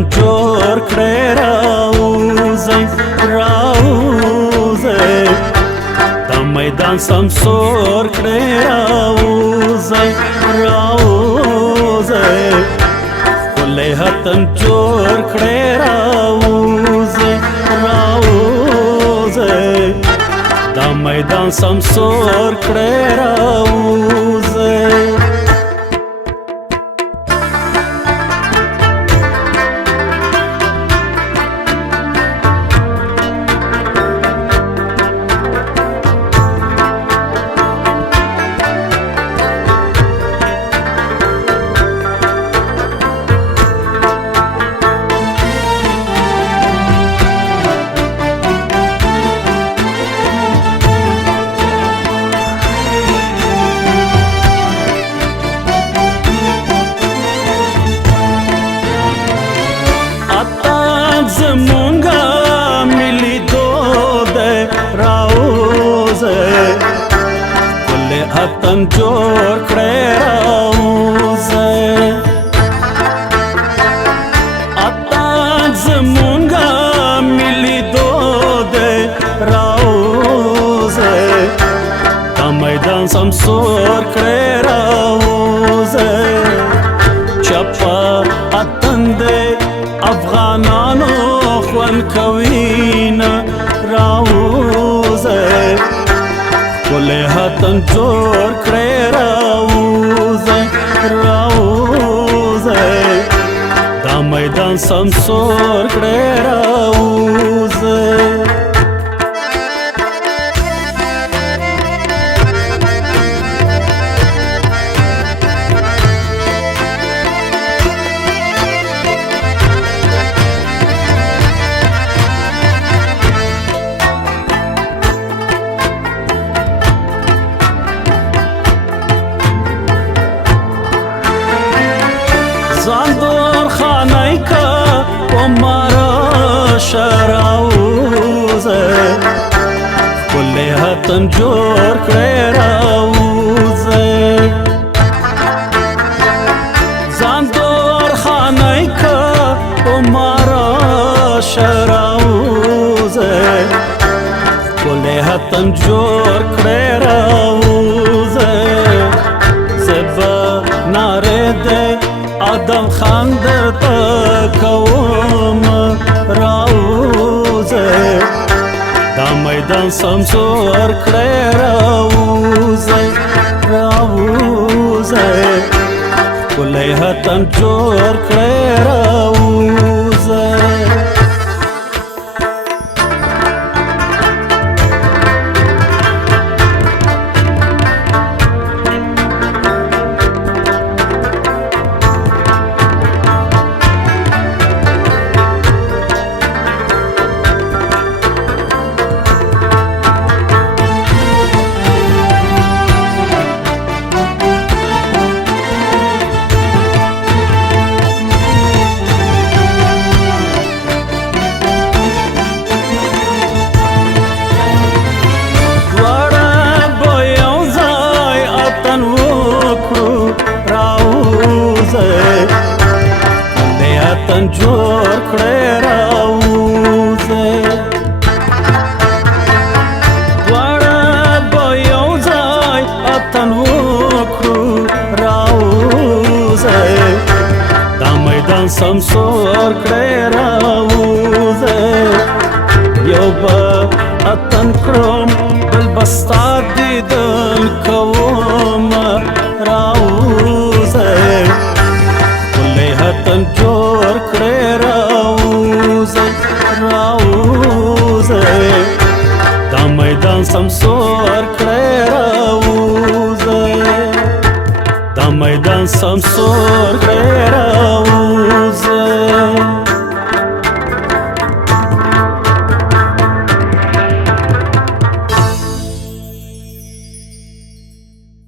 وطن جوړ کړی راوځئ راوځئ دا میدان سمسور کړی راوځئ راوځئ ښکلی وطن جوړ کړی راوځئ راوځئ دا میدان سمسور کړی راوځئ زمونږه ملي دود راوځئ ښکلی وطن جوړ کړی راوځئ وطن زمونږه ملي دود راوځئ دا میدان سمسور کړی راوځئ چپه وطن دی افغانانو خوند کوینه راوځئ ښکلی وطن جوړ کړی راوځئ راوځئ دا میدان سمسور کړی راوځئ ځان درخانۍ که په مراشه راوځئ ښکلی وطن جوړ کړی راوځئ ځان درخانۍ که په مراشه راوځئ ښکلی وطن جوړ کړی راوځئ زه به نارې دی آدم خان درته کوم راوځئ دا میدان سمسور کړی راوځئ راوځئ ښکلی وطن جوړ کړی راوځئ وطن جوړ کړی راوځئ دواړه به یو ځای وطن وکړو راوځئ دا میدان سمسور کړی راوځئ یو به وطن کړم بل به ستا دیدن کوم راوځئ ښکلی وطن جوړ کړی راوځئ راوځئ دا میدان سمسور کړی راوځئ دا میدان سمسور کړی